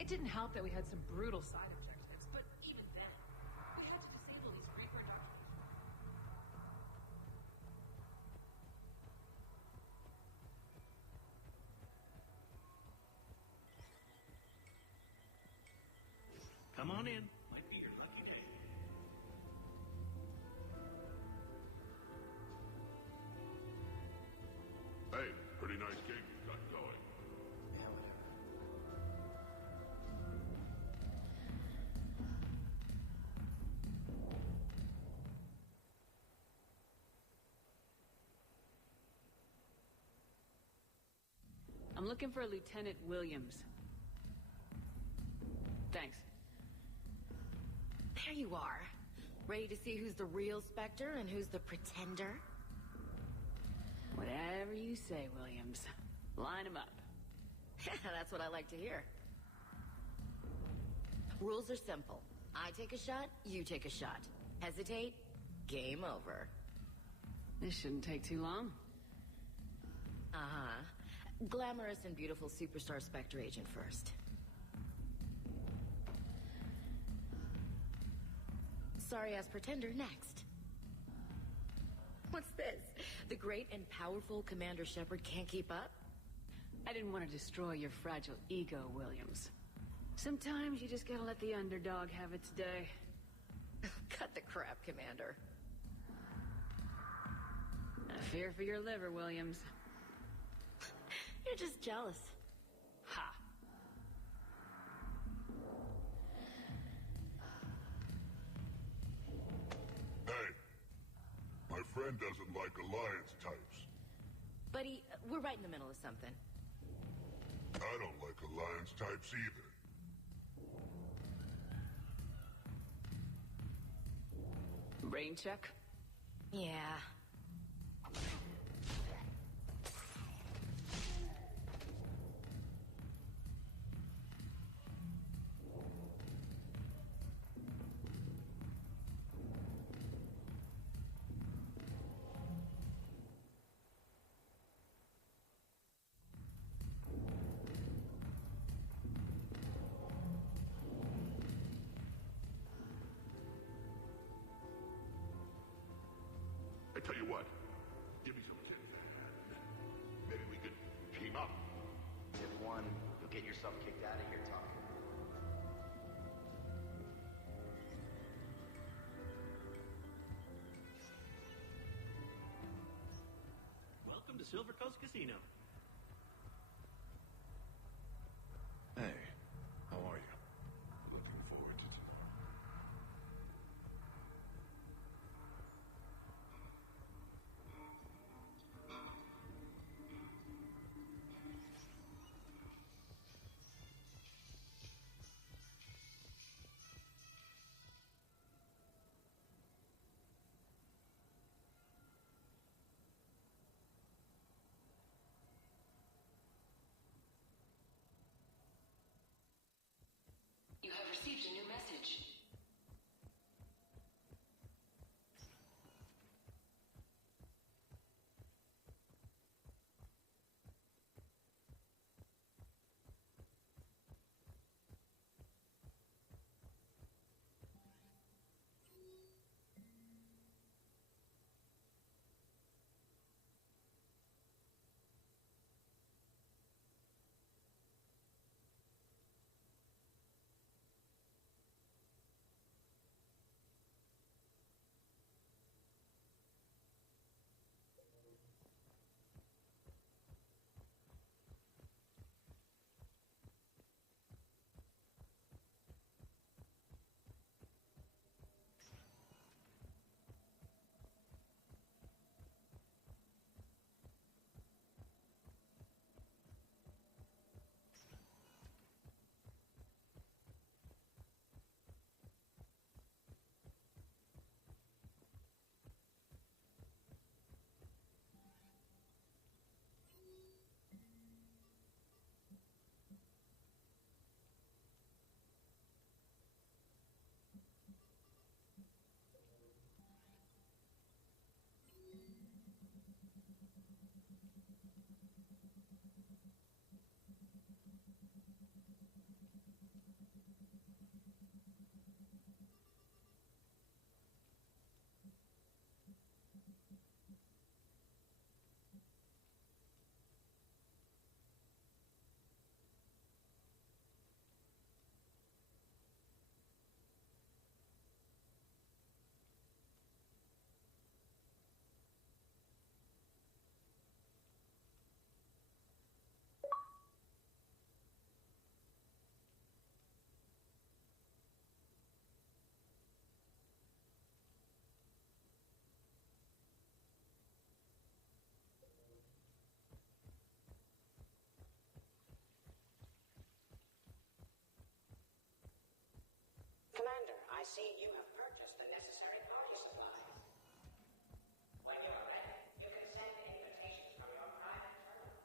It didn't help that we had some brutal side objectives, but even then, we had to disable these reproductions. Come on in. Might be your lucky day. Hey, pretty nice game you got going. Yeah, whatever. I'm looking for Lieutenant Williams. Thanks. There you are. Ready to see who's the real Spectre and who's the pretender? Whatever you say, Williams. Line him up. That's what I like to hear. Rules are simple. I take a shot, you take a shot. Hesitate, game over. This shouldn't take too long. Uh-huh. Glamorous and beautiful superstar Spectre agent first. Sorry-ass pretender next. What's this? The great and powerful Commander Shepard can't keep up? I didn't want to destroy your fragile ego, Williams. Sometimes you just gotta let the underdog have its day. Cut the crap, Commander. I fear for your liver, Williams. You're just jealous. Ha! Hey, my friend doesn't like alliance types. Buddy, we're right in the middle of something. I don't like alliance types either. Brain check? Yeah. I tell you what, give me some tips. Maybe we could team up. Tip one, you'll get yourself kicked out of here talking. Welcome to Silver Coast Casino. Hey, how are you? Looking forward to tomorrow. see you have purchased the necessary party supplies. When you're ready, you can send invitations from your private terminal.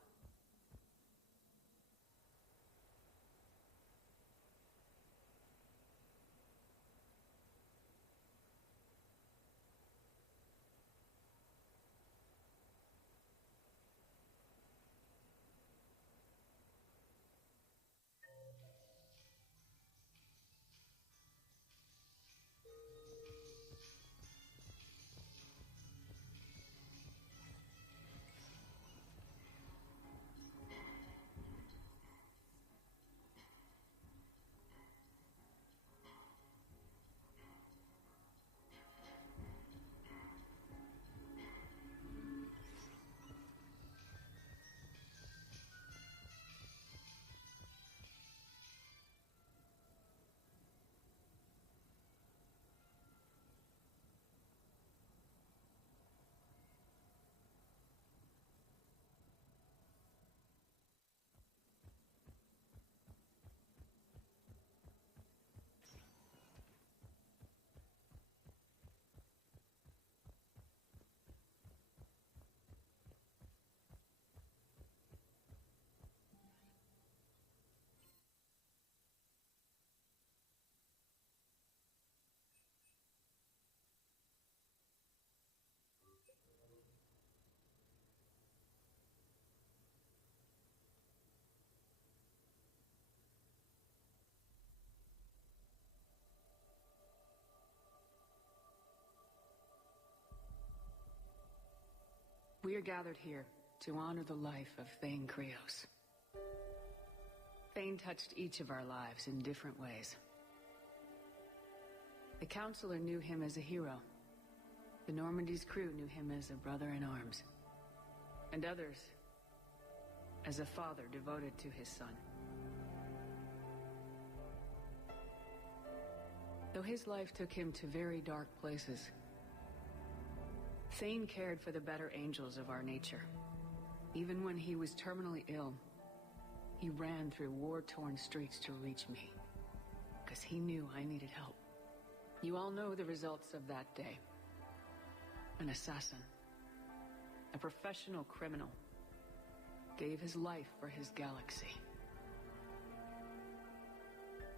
We are gathered here to honor the life of Thane Krios. Thane touched each of our lives in different ways. The Counselor knew him as a hero. The Normandy's crew knew him as a brother in arms. And others as a father devoted to his son. Though his life took him to very dark places, Thane cared for the better angels of our nature. Even when he was terminally ill, he ran through war-torn streets to reach me, because he knew I needed help. You all know the results of that day. An assassin, a professional criminal, gave his life for his galaxy.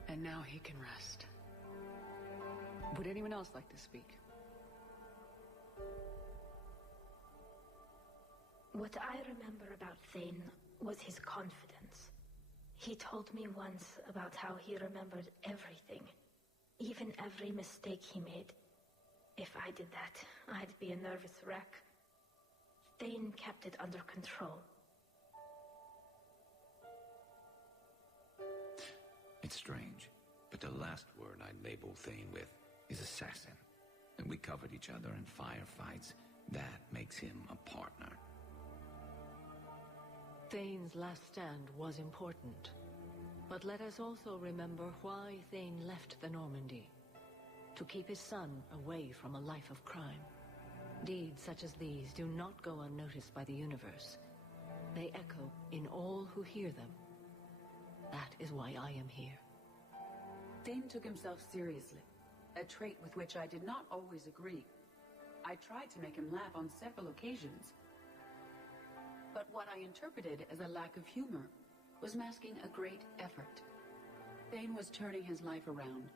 And now he can rest. Would anyone else like to speak? What I remember about Thane was his confidence. He told me once about how he remembered everything, even every mistake he made. If I did that, I'd be a nervous wreck. Thane kept it under control. It's strange, but the last word I'd label Thane with is assassin. And we covered each other in firefights. That makes him a partner. Thane's last stand was important. But let us also remember why Thane left the Normandy. To keep his son away from a life of crime. Deeds such as these do not go unnoticed by the universe. They echo in all who hear them. That is why I am here. Thane took himself seriously, a trait with which I did not always agree. I tried to make him laugh on several occasions. But what I interpreted as a lack of humor was masking a great effort. Thane was turning his life around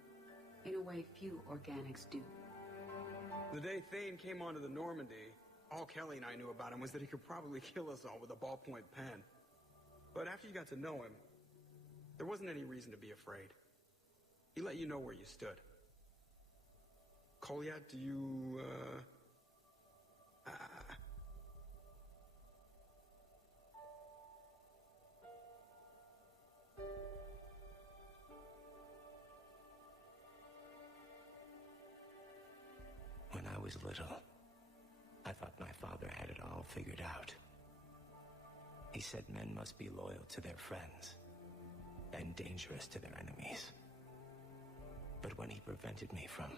in a way few organics do. The day Thane came onto the Normandy, all Kelly and I knew about him was that he could probably kill us all with a ballpoint pen. But after you got to know him, there wasn't any reason to be afraid. He let you know where you stood. Kolyat, do you, When I was little, I thought my father had it all figured out. He said men must be loyal to their friends and dangerous to their enemies. But when he prevented me from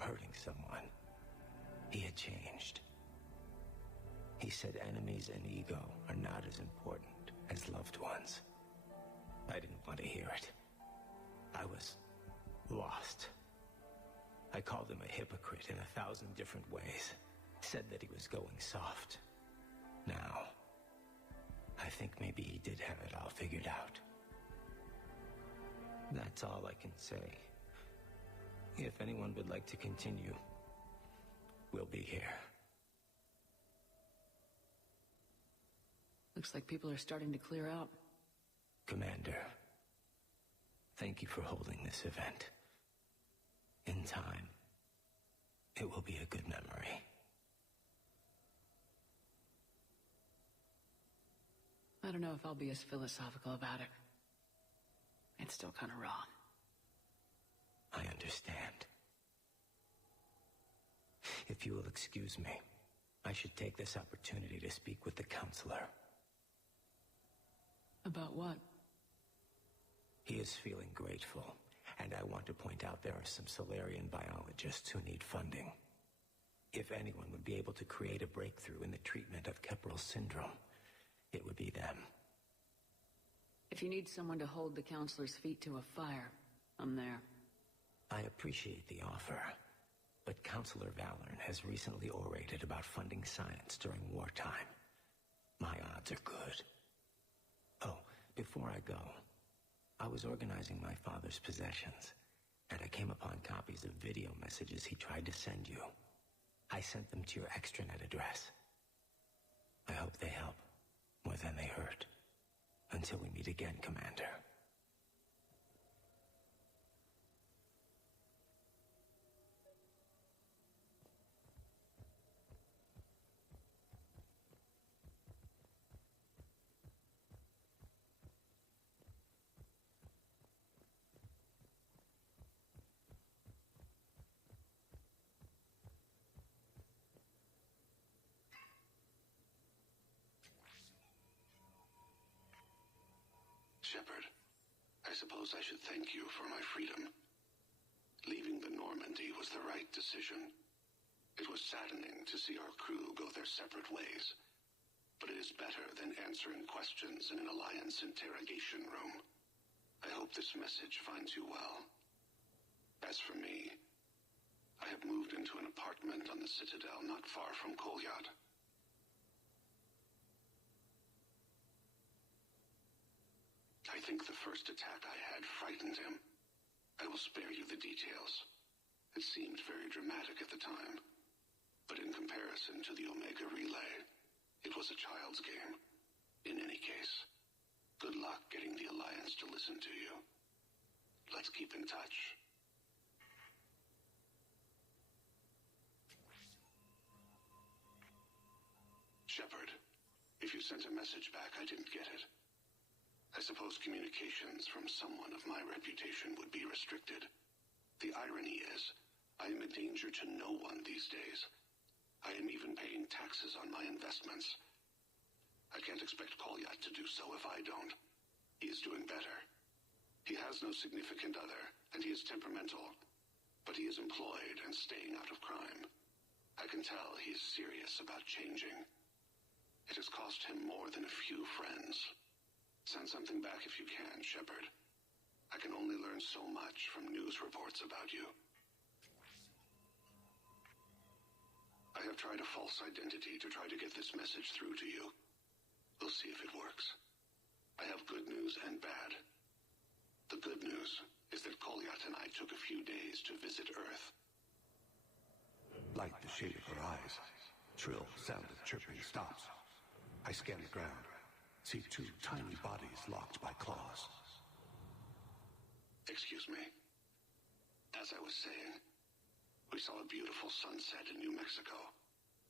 hurting someone, he had changed. He said enemies and ego are not as important as loved ones. I didn't want to hear it. I was lost. called him a hypocrite in 1,000 different ways. Said that he was going soft. Now, I think maybe he did have it all figured out. That's all I can say. If anyone would like to continue, we'll be here. Looks like people are starting to clear out. Commander, thank you for holding this event. In time, it will be a good memory. I don't know if I'll be as philosophical about it. It's still kind of raw. I understand. If you will excuse me, I should take this opportunity to speak with the counselor. About what? He is feeling grateful, and I want to point out there are some Solarian biologists who need funding. If anyone would be able to create a breakthrough in the treatment of Keppel's syndrome, it would be them. If you need someone to hold the counselor's feet to a fire, I'm there. I appreciate the offer, but Counselor Valorn has recently orated about funding science during wartime. My odds are good. Oh, before I go, I was organizing my father's possessions, and I came upon copies of video messages he tried to send you. I sent them to your extranet address. I hope they help more than they hurt. Until we meet again, Commander. Shepard, I suppose I should thank you for my freedom. Leaving the Normandy was the right decision. It was saddening to see our crew go their separate ways, but it is better than answering questions in an Alliance interrogation room. I hope this message finds you well. As for me, I have moved into an apartment on the Citadel not far from Kolyat. I think the first attack I had frightened him. I will spare you the details. It seemed very dramatic at the time, but in comparison to the Omega Relay, it was a child's game. In any case, good luck getting the Alliance to listen to you. Let's keep in touch. Shepard, if you sent a message back, I didn't get it. I suppose communications from someone of my reputation would be restricted. The irony is, I am a danger to no one these days. I am even paying taxes on my investments. I can't expect Kolyat to do so if I don't. He is doing better. He has no significant other, and he is temperamental. But he is employed and staying out of crime. I can tell he is serious about changing. It has cost him more than a few friends. Send something back if you can, Shepard. I can only learn so much from news reports about you. I have tried a false identity to try to get this message through to you. We'll see if it works. I have good news and bad. The good news is that Kolyat and I took a few days to visit Earth. Like the shade of her eyes, shrill sound of chirping stops. I scan the ground. See two tiny bodies locked by claws. Excuse me. As I was saying, we saw a beautiful sunset in New Mexico,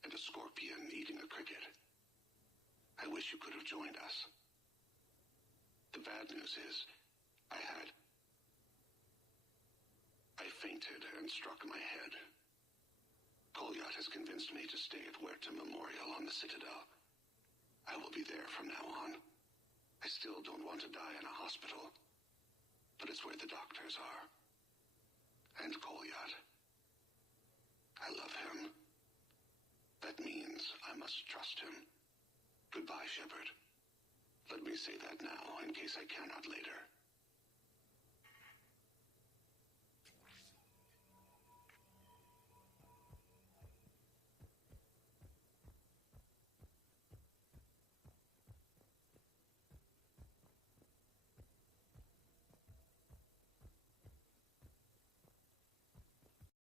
and a scorpion eating a cricket. I wish you could have joined us. The bad news is, I fainted and struck my head. Kolyat has convinced me to stay at Huerta Memorial on the Citadel. I will be there from now on. I still don't want to die in a hospital, but it's where the doctors are. And Kolyat. I love him. That means I must trust him. Goodbye, Shepard. Let me say that now, in case I cannot later.